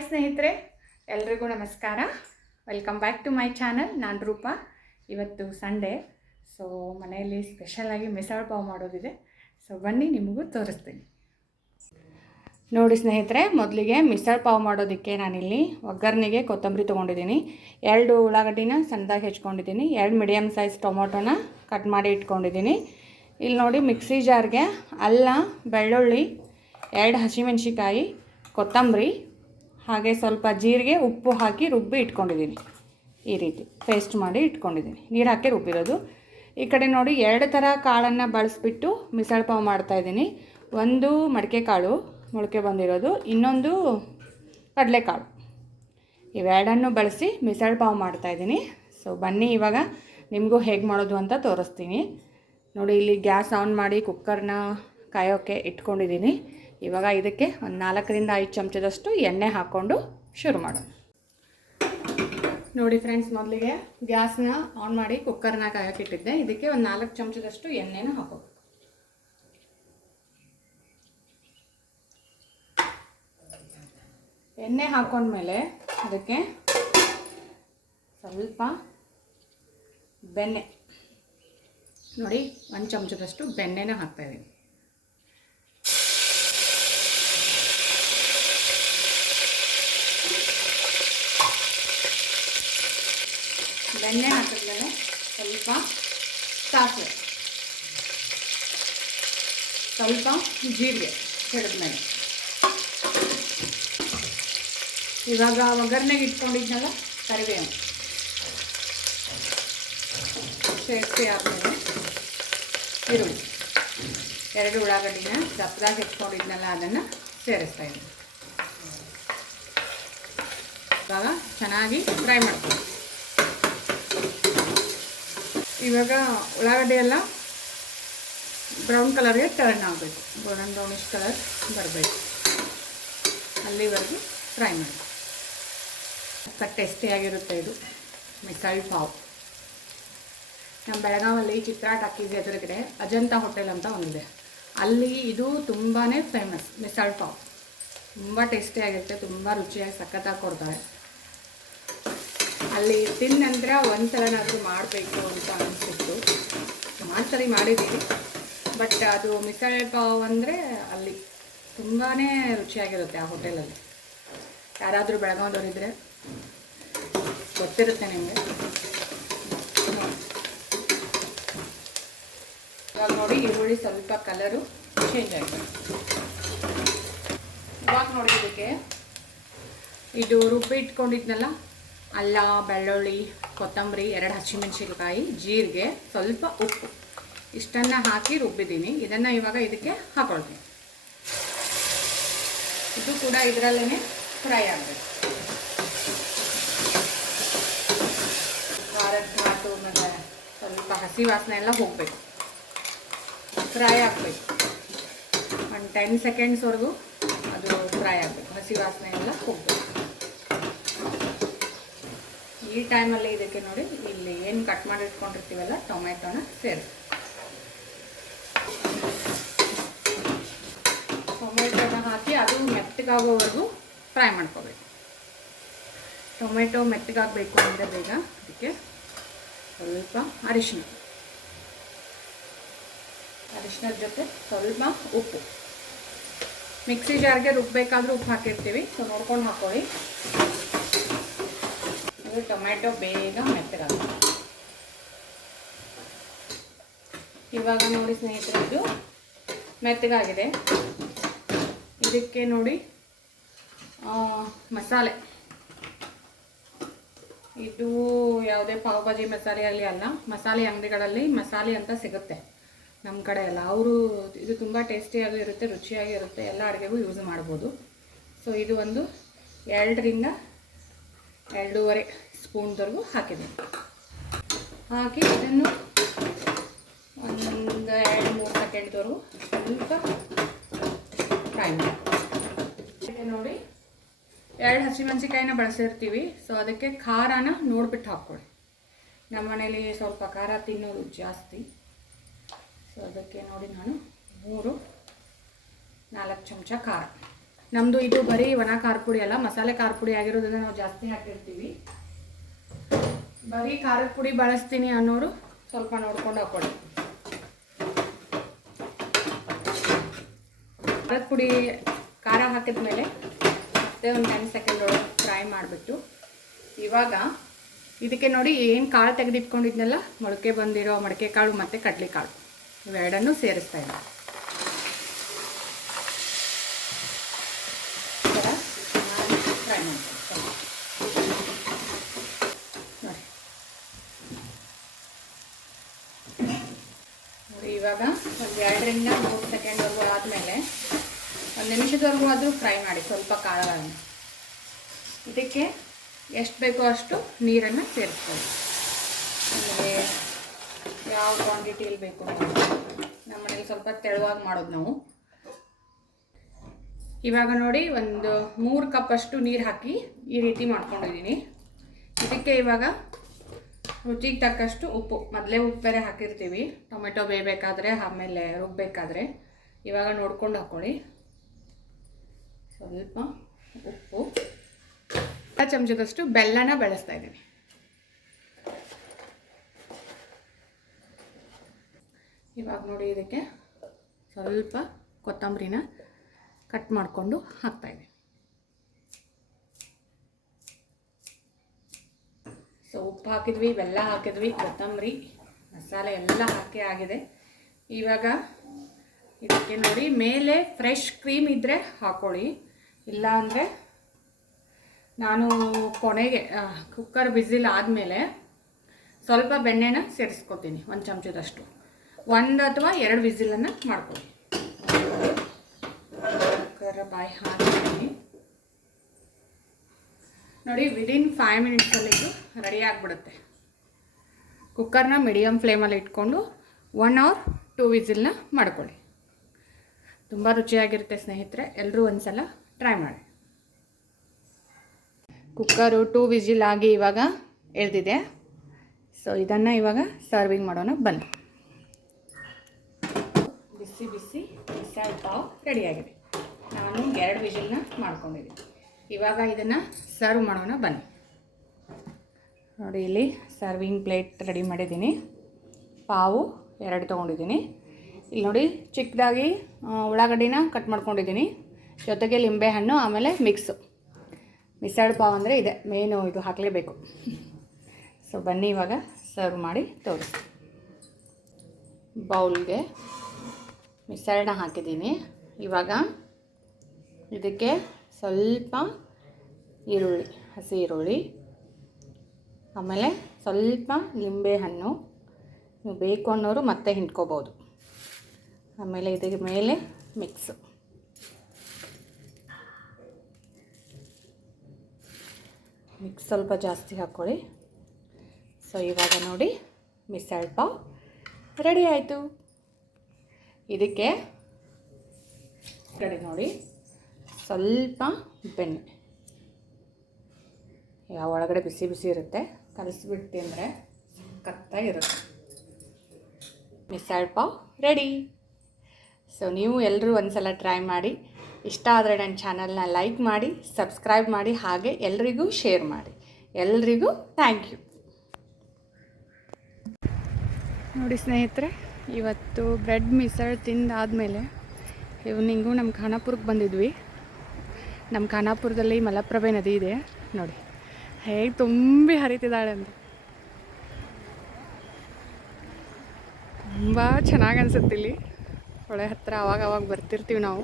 Hi ಸ್ನೇಹಿತರೆ, ಎಲ್ರಿಗೂ ನಮಸ್ಕಾರ. Welcome back to my channel ನಾನು ರೂಪ. ಇವತ್ತು ಸಂಡೇ ಸೊ ಮನೆಯಲ್ಲಿ ಸ್ಪೆಷಲಾಗಿ ಮಿಸಲ್ ಪಾವ್ ಮಾಡೋದಿದೆ. ಸೊ ಬನ್ನಿ, ನಿಮಗೂ ತೋರಿಸ್ತೀನಿ. ನೋಡಿ ಸ್ನೇಹಿತರೆ, ಮೊದಲಿಗೆ ಮಿಸಲ್ ಪಾವ್ ಮಾಡೋದಕ್ಕೆ ನಾನಿಲ್ಲಿ ಒಗ್ಗರಣೆಗೆ ಕೊತ್ತಂಬರಿ ತೊಗೊಂಡಿದ್ದೀನಿ. ಎರಡು ಉಳ್ಳಾಗಡ್ಡಿನ ಸಣ್ಣದಾಗಿ ಹೆಚ್ಕೊಂಡಿದ್ದೀನಿ. ಎರಡು ಮೀಡಿಯಮ್ ಸೈಜ್ ಟೊಮೊಟೊನ ಕಟ್ ಮಾಡಿ ಇಟ್ಕೊಂಡಿದ್ದೀನಿ. ಇಲ್ಲಿ ನೋಡಿ ಮಿಕ್ಸಿ ಜಾರ್ಗೆ ಅಲ್ಲ, ಬೆಳ್ಳುಳ್ಳಿ, ಎರಡು ಹಸಿಮೆಣ್ಸಿಕಾಯಿ ಕೊತ್ತಂಬರಿ ಹಾಗೆ ಸ್ವಲ್ಪ ಜೀರಿಗೆ ಉಪ್ಪು ಹಾಕಿ ರುಬ್ಬಿ ಇಟ್ಕೊಂಡಿದ್ದೀನಿ. ಈ ರೀತಿ ಪೇಸ್ಟ್ ಮಾಡಿ ಇಟ್ಕೊಂಡಿದ್ದೀನಿ. ನೀರು ಹಾಕಿ ರುಬ್ಬಿರೋದು. ಈ ಕಡೆ ನೋಡಿ ಎರಡು ಥರ ಕಾಳನ್ನು ಬಳಸಿಬಿಟ್ಟು ಮಿಸಳ್ ಪಾವ್ ಮಾಡ್ತಾಯಿದ್ದೀನಿ ಒಂದು ಮಡಿಕೆ ಕಾಳು ಮೊಳಕೆ ಬಂದಿರೋದು. ಇನ್ನೊಂದು ಕಡಲೆಕಾಳು ಇವೆರಡನ್ನು ಬಳಸಿ ಮಿಸಳ್ ಪಾವ್ ಮಾಡ್ತಾಯಿದ್ದೀನಿ ಸೊ ಬನ್ನಿ ಇವಾಗ ನಿಮಗೂ ಹೇಗೆ ಮಾಡೋದು ಅಂತ ತೋರಿಸ್ತೀನಿ. ನೋಡಿ, ಇಲ್ಲಿ ಗ್ಯಾಸ್ ಆನ್ ಮಾಡಿ ಕುಕ್ಕರ್ನ ಕಾಯೋಕ್ಕೆ ಇಟ್ಕೊಂಡಿದ್ದೀನಿ. ಇವಾಗ ಇದಕ್ಕೆ ಒಂದು ನಾಲ್ಕರಿಂದ ಐದು ಚಮಚದಷ್ಟು ಎಣ್ಣೆ ಹಾಕ್ಕೊಂಡು ಶುರು ಮಾಡೋಣ. ನೋಡಿ ಫ್ರೆಂಡ್ಸ್ ಮೊದಲಿಗೆ ಗ್ಯಾಸ್ನ ಆನ್ ಮಾಡಿ ಕುಕ್ಕರ್ನ ಕಾಯಕ್ಕಿಟ್ಟಿದ್ದೆ ಇದಕ್ಕೆ ಒಂದು ನಾಲ್ಕು ಚಮಚದಷ್ಟು ಎಣ್ಣೆನ ಹಾಕೋಬೇಕು. ಎಣ್ಣೆ ಹಾಕೊಂಡ್ಮೇಲೆ ಅದಕ್ಕೆ ಸ್ವಲ್ಪ ಬೆಣ್ಣೆ. ನೋಡಿ, ಒಂದು ಚಮಚದಷ್ಟು ಬೆಣ್ಣೆನ ಹಾಕ್ತಾಯಿದ್ದೀನಿ ಬೆಣ್ಣೆ ಹಾಕಿದ್ಮೇಲೆ ಸ್ವಲ್ಪ ಸಾಸಿವೆ ಸ್ವಲ್ಪ ಜೀರಿಗೆ ಹಿಡಿದ್ಮೇಲೆ ಇವಾಗ ಒಗ್ಗರಣೆಗೆ ಇಟ್ಕೊಂಡಿದ್ನಲ್ಲ ಕರಿಬೇವು ಸೇರಿಸಿ ಆದಮೇಲೆ ಈರುಳ್ಳಿ ಎರಡು ಉಳ್ಳಾಗಡ್ಡಿನ ದಪ್ಪದಾಗಿ ಹೆಚ್ಕೊಂಡಿದ್ನಲ್ಲ ಅದನ್ನು ಸೇರಿಸ್ತಾ ಇದ್ದೀನಿ ಇವಾಗ ಚೆನ್ನಾಗಿ ಫ್ರೈ ಮಾಡ್ತೀನಿ ಇವಾಗ ಉಳ್ಳಾಗಡ್ಡೆ ಎಲ್ಲ ಬ್ರೌನ್ ಕಲರ್ಗೆ ಟರ್ನ್ ಆಗಬೇಕು. ಗೋಲ್ಡನ್ ಬ್ರೌನಿಶ್ ಕಲರ್ ಬರಬೇಕು. ಅಲ್ಲಿವರೆಗೂ ಫ್ರೈ ಮಾಡಬೇಕು. ಸ್ವಲ್ಪ ಟೇಸ್ಟಿಯಾಗಿರುತ್ತೆ ಇದು. ಮಿಸಲ್ ಪಾವ್. ನಮ್ಮ ಬೆಳಗಾವಲ್ಲಿ ಚಿತ್ರಾಟ್ ಟಾಕೀಸ್ ಎದುರುಗಡೆ ಅಜಂತಾ ಹೋಟೆಲ್ ಅಂತ ಒಂದಿದೆ. ಅಲ್ಲಿ ಇದು ತುಂಬಾ ಫೇಮಸ್ ಮಿಸಾಲ್ ಪಾವ್. ತುಂಬ ಟೇಸ್ಟಿಯಾಗಿರುತ್ತೆ ತುಂಬ ರುಚಿಯಾಗಿ ಸಖತ್ತಾಗಿ ಕೊಡ್ತಾರೆ. ಅಲ್ಲಿ ತಿನ್ನಂದ್ರೆ ಒಂದು ಸಲನಾದರೂ ಮಾಡಬೇಕು ಅಂತ ಅನಿಸಿತ್ತು. ಸುಮಾರು ಸರಿ ಮಾಡಿದ್ದೀವಿ ಬಟ್ ಅದು ಮಿಸಳೆ ಪಾವ್ ಅಂದರೆ ಅಲ್ಲಿ ತುಂಬಾ ರುಚಿಯಾಗಿರುತ್ತೆ ಆ ಹೋಟೆಲಲ್ಲಿ. ಯಾರಾದರೂ ಬೆಳಗಾವ್ದವ್ರಿದ್ರೆ ಗೊತ್ತಿರುತ್ತೆ ನಿಮಗೆ. ಇವಾಗ ನೋಡಿ ಈರುಳ್ಳಿ ಸ್ವಲ್ಪ ಕಲರು ಚೇಂಜ್ ಆಯಿತು. ಇವಾಗ ನೋಡಿ ಇದಕ್ಕೆ. ಇದು ರುಬ್ಬಿ ಇಟ್ಕೊಂಡಿದ್ನಲ್ಲ ಅಲ್ಲ, ಬೆಳ್ಳುಳ್ಳಿ, ಕೊತ್ತಂಬರಿ, ಎರಡು ಹಸಿಮೆಣಸಿನ್ಕಾಯಿ, ಜೀರಿಗೆ, ಸ್ವಲ್ಪ ಉಪ್ಪು. ಇಷ್ಟನ್ನು ಹಾಕಿ ರುಬ್ಬಿದ್ದೀನಿ. ಇದನ್ನು ಇವಾಗ ಇದಕ್ಕೆ ಹಾಕೊಳ್ತೀನಿ. ಇದು ಕೂಡ ಇದರಲ್ಲೇ ಫ್ರೈ ಆಗಬೇಕು. ಖಾರದ ಘಾಟು ಮತ್ತು ಸ್ವಲ್ಪ ಹಸಿ ವಾಸನೆ ಎಲ್ಲ ಹೋಗಬೇಕು. ಫ್ರೈ ಆಗಬೇಕು. ಒಂದು ಟೆನ್ ಸೆಕೆಂಡ್ಸ್ವರೆಗೂ ಅದು ಫ್ರೈ ಆಗಬೇಕು. ಹಸಿ ವಾಸನೆ ಎಲ್ಲ ಹೋಗಬೇಕು. ಈ ಟೈಮಲ್ಲಿ ಇದಕ್ಕೆ ನೋಡಿ, ಇಲ್ಲಿ ಏನು ಕಟ್ ಮಾಡಿ ಇಟ್ಕೊಂಡಿರ್ತೀವಲ್ಲ ಟೊಮೆಟೊನ ಸೇರಿಸಿ ಟೊಮೆಟೊನ ಹಾಕಿ ಅದು ಮೆತ್ತಗಾಗೋವರೆಗೂ ಫ್ರೈ ಮಾಡ್ಕೋಬೇಕು. ಟೊಮೆಟೊ ಮೆತ್ತಗಾಗಬೇಕು ಅಂದರೆ ಬೇಗ ಅದಕ್ಕೆ ಸ್ವಲ್ಪ ಅರಿಶಿನ ಅರಿಶಿನದ ಜೊತೆ ಸ್ವಲ್ಪ ಉಪ್ಪು. ಮಿಕ್ಸಿ ಜಾರ್ಗೆ ರುಬ್ಬಬೇಕಾದ್ರೂ ಉಪ್ಪು ಹಾಕಿರ್ತೀವಿ. ಸೊ ನೋಡ್ಕೊಂಡು ಹಾಕೊಳ್ಳಿ. ಇದು ಟೊಮೆಟೊ ಬೇಗ ಮೆತ್ತಗಾಗುತ್ತೆ. ಇವಾಗ ನೋಡಿ ಸ್ನೇಹಿತರೆ, ಇದು ಮೆತ್ತಗಾಗಿದೆ. ಇದಕ್ಕೆ ನೋಡಿ ಮಸಾಲೆ. ಇದು ಯಾವುದೇ ಪಾವ್ ಭಾಜಿ ಮಸಾಲೆ ಅಲ್ಲಿ ಅಲ್ಲ, ಮಸಾಲೆ ಅಂಗಡಿಗಳಲ್ಲಿ ಮಸಾಲೆ ಅಂತ ಸಿಗುತ್ತೆ ನಮ್ಮ ಕಡೆ ಎಲ್ಲ. ಅವರು ಇದು ತುಂಬ ಟೇಸ್ಟಿಯಾಗೂ ಇರುತ್ತೆ ರುಚಿಯಾಗಿ ಇರುತ್ತೆ ಎಲ್ಲ ಅಡುಗೆಗೂ ಯೂಸ್ ಮಾಡ್ಬೋದು. ಸೊ ಇದು ಒಂದು ಎರಡರಿಂದ ಎರಡೂವರೆ ಸ್ಪೂನ್ವರೆಗೂ ಹಾಕಿದ್ದೀನಿ. ಹಾಕಿ ಇದನ್ನು ಒಂದು ಎರಡು ಮೂರು ಸೆಕೆಂಡ್ವರೆಗೂ ಸ್ವಲ್ಪ ಫ್ರೈ ಮಾಡಿ. ನೋಡಿ, ಎರಡು ಹಸಿಮೆಣಸಿಕಾಯಿನ ಬಳಸಿರ್ತೀವಿ, ಸೊ ಅದಕ್ಕೆ ಖಾರನ ನೋಡ್ಬಿಟ್ಟು ಹಾಕ್ಕೊಳ್ಳಿ. ನಮ್ಮ ಮನೇಲಿ ಸ್ವಲ್ಪ ಖಾರ ತಿನ್ನೋದು ಜಾಸ್ತಿ, ಸೊ ಅದಕ್ಕೆ ನೋಡಿ ನಾನು ಮೂರು ನಾಲ್ಕು ಚಮಚ ಖಾರ. ನಮ್ಮದು ಇದು ಬರೀ ಒಣ ಖಾರ ಪುಡಿ ಅಲ್ಲ, ಮಸಾಲೆ ಖಾರ ಪುಡಿ ಆಗಿರೋದ್ರಿಂದ ನಾವು ಜಾಸ್ತಿ ಹಾಕಿರ್ತೀವಿ. ಬರೀ ಖಾರದ ಪುಡಿ ಬಳಸ್ತೀನಿ ಅನ್ನೋರು ಸ್ವಲ್ಪ ನೋಡ್ಕೊಂಡು ಹಾಕೊಳ್ಳಿ. ಖಾರದ ಪುಡಿ ಖಾರ ಹಾಕಿದ ಮೇಲೆ ಮತ್ತೆ ಒಂದು ಟೆನ್ ಸೆಕೆಂಡ್ ಒಳಗೆ ಫ್ರೈ ಮಾಡಿಬಿಟ್ಟು, ಇವಾಗ ಇದಕ್ಕೆ ನೋಡಿ ಏನು ಕಾಳು ತೆಗೆದಿಟ್ಕೊಂಡಿದ್ನಲ್ಲ, ಮೊಳಕೆ ಬಂದಿರೋ ಮಡಕೆ ಕಾಳು ಮತ್ತು ಕಡಲೆ ಕಾಳು ಇವೆರಡನ್ನೂ ಸೇರಿಸ್ತಾ ಇದ್ದೀನಿ ಈ ಥರ ಚೆನ್ನಾಗಿ ಫ್ರೈ ಮಾಡ್ತೀನಿ ನೋಡಿ ನೋಡಿ ಇವಾಗ ಒಂದು ಎರಡರಿಂದ ಮೂರು ಸೆಕೆಂಡ್ವರೆಗೂ ಆದಮೇಲೆ ಒಂದು ನಿಮಿಷದವರೆಗೂ ಆದರೂ ಫ್ರೈ ಮಾಡಿ, ಸ್ವಲ್ಪ ಕಾಳಗಳನ್ನು ಇದಕ್ಕೆ ಎಷ್ಟು ಬೇಕೋ ಅಷ್ಟು ನೀರನ್ನು ಸೇರಿಸ್ಬೋದು ನಮಗೆ ಯಾವ ಕ್ವಾಂಟಿಟಿಯಲ್ಲಿ ಬೇಕು ನಮ್ಮ ಮನೇಲಿ ಸ್ವಲ್ಪ ತೆಳುವಾಗಿ ಮಾಡೋದು ನಾವು. ಇವಾಗ ನೋಡಿ ಒಂದು ಮೂರು ಕಪ್ ಅಷ್ಟು ನೀರು ಹಾಕಿ ಈ ರೀತಿ ಮಾಡ್ಕೊಂಡಿದ್ದೀನಿ. ಇದಕ್ಕೆ ಇವಾಗ ರುಚಿಗೆ ತಕ್ಕಷ್ಟು ಉಪ್ಪು. ಮೊದಲೇ ಉಪ್ಪು ಬೇರೆ ಹಾಕಿರ್ತೀವಿ. ಟೊಮೆಟೊ ಬೇಯಬೇಕಾದ್ರೆ, ಆಮೇಲೆ ರುಬ್ಬಬೇಕಾದ್ರೆ ಇವಾಗ ನೋಡ್ಕೊಂಡು ಹಾಕ್ಕೊಳ್ಳಿ ಸ್ವಲ್ಪ ಉಪ್ಪು. ಚಮಚದಷ್ಟು ಬೆಲ್ಲನ ಬೆಳೆಸ್ತಾ ಇದ್ದೀನಿ ಇವಾಗ ನೋಡಿ ಇದಕ್ಕೆ ಸ್ವಲ್ಪ ಕೊತ್ತಂಬರಿನ ಕಟ್ ಮಾಡಿಕೊಂಡು ಹಾಕ್ತಾಯಿದ್ದೀನಿ ಸೊ ಹಾಕಿದ್ವಿ, ಬೆಲ್ಲ ಹಾಕಿದ್ವಿ, ಕೊತ್ತಂಬರಿ, ಮಸಾಲೆ ಎಲ್ಲ ಹಾಕಿ ಆಗಿದೆ. ಇವಾಗ ಇದಕ್ಕೆ ನೋಡಿ, ಮೇಲೆ ಫ್ರೆಶ್ ಕ್ರೀಮ್ ಇದ್ದರೆ ಹಾಕ್ಕೊಳ್ಳಿ ಇಲ್ಲ ಅಂದರೆ ನಾನು ಕೊನೆಗೆ ಕುಕ್ಕರ್ ಬಿಸಿಲ್ ಆದಮೇಲೆ ಸ್ವಲ್ಪ ಬೆಣ್ಣೆನ ಸೇರಿಸ್ಕೊತೀನಿ, ಒಂದು ಚಮಚದಷ್ಟು. ಒಂದು ಅಥವಾ ಎರಡು ವಿಸಿಲನ್ನು ಮಾಡ್ಕೊಳ್ಳಿ. ಕುಕ್ಕರ್ ಬಾಯಿ ಹಾಕ್ತೀನಿ ನೋಡಿ ವಿದಿನ್ ಫೈವ್ ಮಿನಿಟ್ಸಲ್ಲಿ ಇದು ರೆಡಿ ಆಗಿಬಿಡುತ್ತೆ. ಕುಕ್ಕರ್ನ ಮೀಡಿಯಮ್ ಫ್ಲೇಮಲ್ಲಿ ಇಟ್ಕೊಂಡು ಒನ್ ಅವರ್ ಟೂ ವಿಸಿಲ್ನ ಮಾಡ್ಕೊಳ್ಳಿ. ತುಂಬ ರುಚಿಯಾಗಿರುತ್ತೆ ಸ್ನೇಹಿತರೆ ಎಲ್ಲರೂ ಒಂದ್ಸಲ ಟ್ರೈ ಮಾಡಿ. ಕುಕ್ಕರು ಟೂ ವಿಸಿಲ್ ಆಗಿ ಇವಾಗ ಎಳ್ದಿದೆ. ಸೊ ಇದನ್ನು ಇವಾಗ ಸರ್ವಿಂಗ್ ಮಾಡೋಣ, ಬನ್ನಿ. ಬಿಸಿ ಬಿಸಿ ಬಿಸಿ ಪಾವ್ ರೆಡಿಯಾಗಿದೆ ನಾನು ಎರಡು ವಿಜಿಲ್ನ ಮಾಡ್ಕೊಂಡಿದ್ದೀನಿ. ಇವಾಗ ಇದನ್ನು ಸರ್ವ್ ಮಾಡೋಣ, ಬನ್ನಿ. ನೋಡಿ ಇಲ್ಲಿ ಸರ್ವಿಂಗ್ ಪ್ಲೇಟ್ ರೆಡಿ ಮಾಡಿದ್ದೀನಿ. ಪಾವು ಎರಡು ತೊಗೊಂಡಿದ್ದೀನಿ. ಇಲ್ಲಿ ನೋಡಿ ಚಿಕ್ಕದಾಗಿ ಉಳ್ಳಾಗಡ್ಡಿನ ಕಟ್ ಮಾಡ್ಕೊಂಡಿದ್ದೀನಿ. ಜೊತೆಗೆ ಲಿಂಬೆಹಣ್ಣು ಆಮೇಲೆ ಮಿಕ್ಸು ಮಿಸಳ್ ಪಾವ್ ಅಂದರೆ ಇದೆ. ಮೇನು ಇದು ಹಾಕಲೇಬೇಕು. ಸೊ ಬನ್ನಿ ಇವಾಗ ಸರ್ವ್ ಮಾಡಿ ತೋರಿಸಿ ಬೌಲ್ಗೆ ಮಿಸಳನ್ನ ಹಾಕಿದ್ದೀನಿ. ಇವಾಗ ಇದಕ್ಕೆ ಸ್ವಲ್ಪ ಈರುಳ್ಳಿ, ಹಸಿ ಈರುಳ್ಳಿ. ಆಮೇಲೆ ಸ್ವಲ್ಪ ಲಿಂಬೆಹಣ್ಣು. ನೀವು ಬೇಕು ಅನ್ನೋರು ಮತ್ತೆ ಹಿಂಡ್ಕೋಬೋದು. ಆಮೇಲೆ ಇದರ ಮೇಲೆ ಮಿಕ್ಸು ಮಿಕ್ಸ್ ಸ್ವಲ್ಪ ಜಾಸ್ತಿ ಹಾಕ್ಕೊಳ್ಳಿ. ಸೊ ಇವಾಗ ನೋಡಿ ಮಿಸಲ್ ಪಾವ್ ರೆಡಿ ಆಯಿತು. ಇದಕ್ಕೆ, ಕಡೆ ನೋಡಿ. ಸ್ವಲ್ಪ ಬೆಣ್ಣೆ. ಯಾವ ಒಳಗಡೆ ಬಿಸಿ ಬಿಸಿ ಇರುತ್ತೆ. ಕಲಿಸ್ಬಿಟ್ಟು ತಿಂದರೆ ಇರುತ್ತೆ. Missile pav ready. ಸೊ ನೀವು ಎಲ್ಲರೂ ಒಂದ್ಸಲ ಟ್ರೈ ಮಾಡಿ. ಇಷ್ಟ ಆದರೆ ನನ್ನ ಚಾನಲ್ನ ಲೈಕ್ ಮಾಡಿ ಸಬ್ಸ್ಕ್ರೈಬ್ ಮಾಡಿ, ಹಾಗೆ ಎಲ್ರಿಗೂ ಶೇರ್ ಮಾಡಿ. ಎಲ್ರಿಗೂ ಥ್ಯಾಂಕ್ ಯು ನೋಡಿ ಸ್ನೇಹಿತರೆ, ಇವತ್ತು ಬ್ರೆಡ್ ಮಿಸಳ್ ತಿಂದಾದಮೇಲೆ ಈವ್ನಿಂಗು ನಮ್ಮ ಖಾನಾಪುರಕ್ಕೆ ಬಂದಿದ್ವಿ. ನಮ್ಮ ಖಾನಾಪುರದಲ್ಲಿ ಮಲಪ್ರಭೆ ನದಿ ಇದೆ, ನೋಡಿ. ಹೇಗೆ ತುಂಬಿ ಹರಿತಿದ್ದಾಳೆ ಅಂತ. ತುಂಬ ಚೆನ್ನಾಗಿ ಅನ್ಸುತ್ತೆ ಇಲ್ಲಿ. ಹೊಳೆ ಹತ್ತಿರ ಅವಾಗ ಅವಾಗ ಬರ್ತಿರ್ತೀವಿ ನಾವು.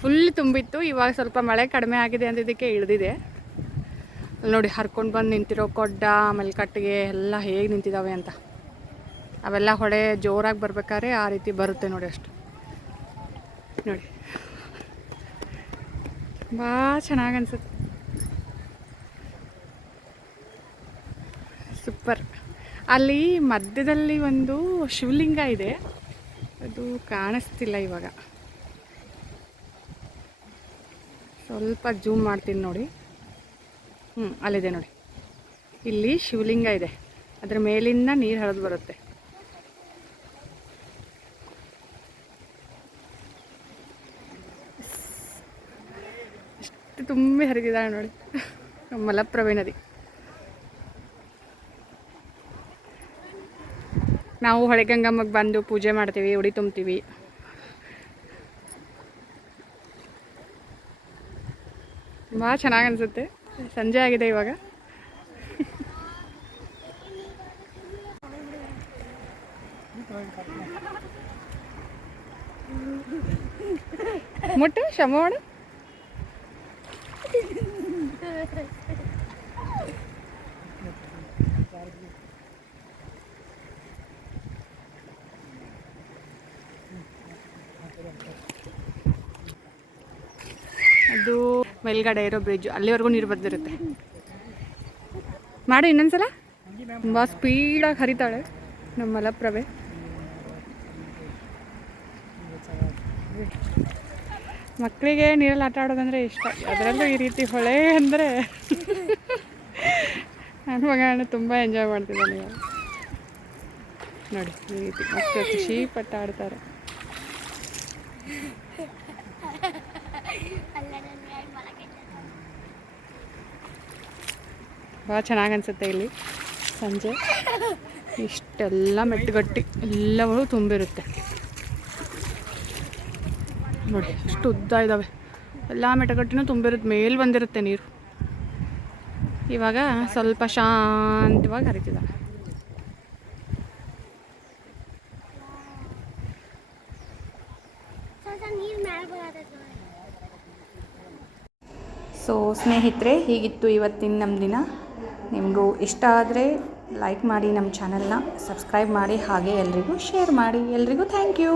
ಫುಲ್ ತುಂಬಿತ್ತು, ಇವಾಗ ಸ್ವಲ್ಪ ಮಳೆ ಕಡಿಮೆ ಆಗಿದೆ ಅಂದಿದ್ದಕ್ಕೆ ಇಳಿದಿದೆ. ಅಲ್ಲಿ ನೋಡಿ, ಹರ್ಕೊಂಡು ಬಂದು ನಿಂತಿರೋ ಕೊಡ್ಡ ಆಮೇಲೆ ಕಟ್ಟಿಗೆ ಎಲ್ಲ ಹೇಗೆ ನಿಂತಿದ್ದಾವೆ ಅಂತ. ಅವೆಲ್ಲ ಹೊಳೆ ಜೋರಾಗಿ ಬರ್ಬೇಕಾದ್ರೆ ಆ ರೀತಿ ಬರುತ್ತೆ ನೋಡಿ ಅಷ್ಟು. ನೋಡಿ. ಭಾಳ ಚೆನ್ನಾಗಿ ಅನ್ಸುತ್ತೆ. ಸೂಪರ್. ಅಲ್ಲಿ ಮಧ್ಯದಲ್ಲಿ ಒಂದು ಶಿವಲಿಂಗ ಇದೆ. ಅದು ಕಾಣಿಸ್ತಿಲ್ಲ ಇವಾಗ. ಸ್ವಲ್ಪ ಜೂಮ್ ಮಾಡ್ತೀನಿ ನೋಡಿ. ಹ್ಞೂ ಅಲ್ಲಿದೆ ನೋಡಿ. ಇಲ್ಲಿ ಶಿವಲಿಂಗ ಇದೆ. ಅದ್ರ ಮೇಲಿಂದ ನೀರು ಹರಿದು ಬರುತ್ತೆ. ತುಂಬಿ ಹರಿದಿದ್ದಾಳೆ ನೋಡಿ. ಮಲಪ್ರಭೆ ನದಿ ನಾವು ಹೊಳೆಗಂಗಮ್ಮಗೆ ಬಂದು ಪೂಜೆ ಮಾಡ್ತೀವಿ, ಉಡಿ ತುಂಬ್ತೀವಿ ತುಂಬ ಚೆನ್ನಾಗಿ ಅನಿಸುತ್ತೆ. ಸಂಜೆ ಆಗಿದೆ ಇವಾಗ. ಮುಟ್ಟು ಶಮ ಮಾಡು. ಅದು ಮೇಲ್ಗಡೆ ಇರೋ ಬ್ರಿಡ್ಜ್ ಅಲ್ಲಿವರೆಗೂ ನೀರು ಬರ್ದಿರುತ್ತೆ. ಮಾಡು ಇನ್ನೊಂದ್ಸಲ. ತುಂಬ ಸ್ಪೀಡಾಗಿ ಹರಿತಾಳೆ ನಮ್ಮ ಮಲಪ್ರಭೆ. ಮಕ್ಕಳಿಗೆ ನೀರಲ್ಲಿ ಆಟ ಆಡೋದಂದ್ರೆ ಇಷ್ಟ. ಅದರಲ್ಲೂ ಈ ರೀತಿ ಹೊಳೆ ಅಂದರೆ ನನ್ನ ಮಗನ ತುಂಬ ಎಂಜಾಯ್ ಮಾಡ್ತಿದ್ದಾನೆ ನೋಡಿ, ಈ ರೀತಿ ಮಕ್ಕಳು ಖುಷಿ ಪಟ್ಟು ಆಡ್ತಾರೆ. ಭಾಳ ಚೆನ್ನಾಗಿ ಅನಿಸುತ್ತೆ ಇಲ್ಲಿ ಸಂಜೆ. ಇಷ್ಟೆಲ್ಲ ಮೆಟ್ಟುಗಟ್ಟಿ ಎಲ್ಲವೂ ತುಂಬಿರುತ್ತೆ. ನೋಡಿ ಎಷ್ಟು ಉದ್ದ ಇದ್ದಾವೆ ಎಲ್ಲ ಮೆಟಗಟ್ಟಿನೂ ತುಂಬಿರುತ್ತೆ, ಮೇಲೆ ಬಂದಿರುತ್ತೆ ನೀರು. ಇವಾಗ ಸ್ವಲ್ಪ ಶಾಂತವಾಗಿ ಹರಿತಿದ್ದಾವೆ ಸೊ, ಸ್ನೇಹಿತರೆ, ಹೀಗಿತ್ತು ಇವತ್ತಿನ ನಮ್ಮ ದಿನ. ನಿಮಗೂ ಇಷ್ಟ ಆದರೆ ಲೈಕ್ ಮಾಡಿ ನಮ್ಮ ಚಾನಲ್ನ ಸಬ್ಸ್ಕ್ರೈಬ್ ಮಾಡಿ, ಹಾಗೆ ಎಲ್ರಿಗೂ ಶೇರ್ ಮಾಡಿ. ಎಲ್ರಿಗೂ ಥ್ಯಾಂಕ್ ಯು